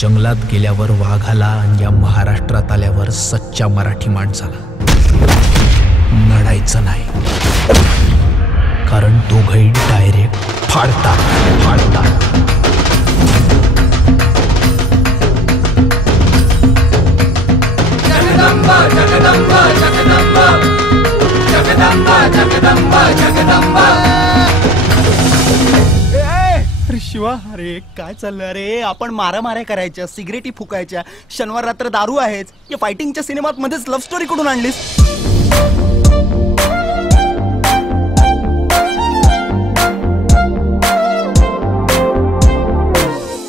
जंगलात गेल्यावर वाघाला आणि या महाराष्ट्रात आल्यावर सच्चा मराठी माणसाला नडायचं नाही, कारण दोघंही डायरेक्ट फाडतात. जगदंबा जगदंबा जगदंबा जगदंबा जगदंबा जगदंबा. अरे शिवा, अरे काय चाललं? अरे आपण मारामाऱ्या करायच्या, सिगरेटी फुकायच्या, शनिवार रात्र दारू आहेच. या फायटिंगच्या सिनेमात मध्येच लव्ह स्टोरी कुठून आणलीस?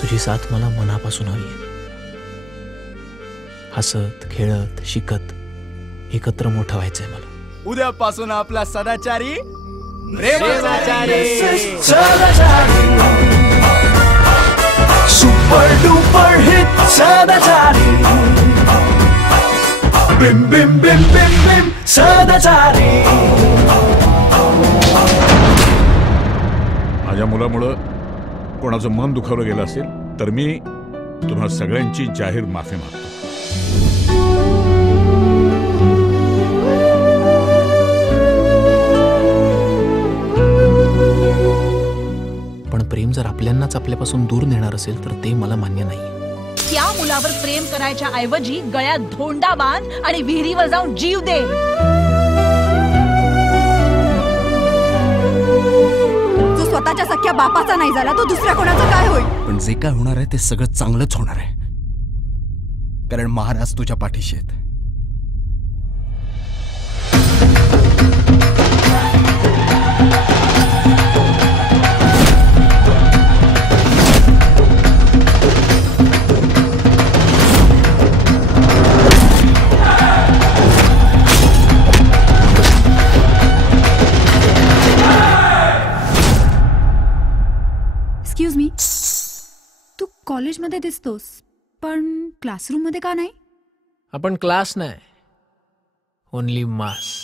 तुझी साथ मला मनापासून हवी आहे. हसत खेळत शिकत एकत्र मोठं व्हायचंय मला. उद्यापासून आपला सदाचारी प्रेमाचारी. सुपर डुपर हिट सदाचारी. बिम बिम बिम बिम बिम सदाचारी. माझ्या मुलामुळं कोणाचं मन दुखावलं गेलं असेल तर मी तुम्हा सगळ्यांची जाहीर माफी मागतो. पण प्रेम जर आपल्यांनाच आपल्यापासून दूर नेणार असेल तर ते मला मान्य नाही. त्या मुलावर प्रेम करायच्या ऐवजी गळ्यात धोंडा बांध आणि विहिरीवर जाऊन जीव दे. जो स्वतःच्या सख्या बापाचा नाही झाला तो दुसऱ्या कोणाचा काय होईल? पण जे काय होणार आहे ते सगळं चांगलंच होणार आहे, कारण महाराज तुझ्या पाठीशी आहेत. एक्सक्यूज मी, तू कॉलेजमध्ये दिसतोस पण क्लासरूम मध्ये का नाही? आपण क्लास नाही, ओनली मास.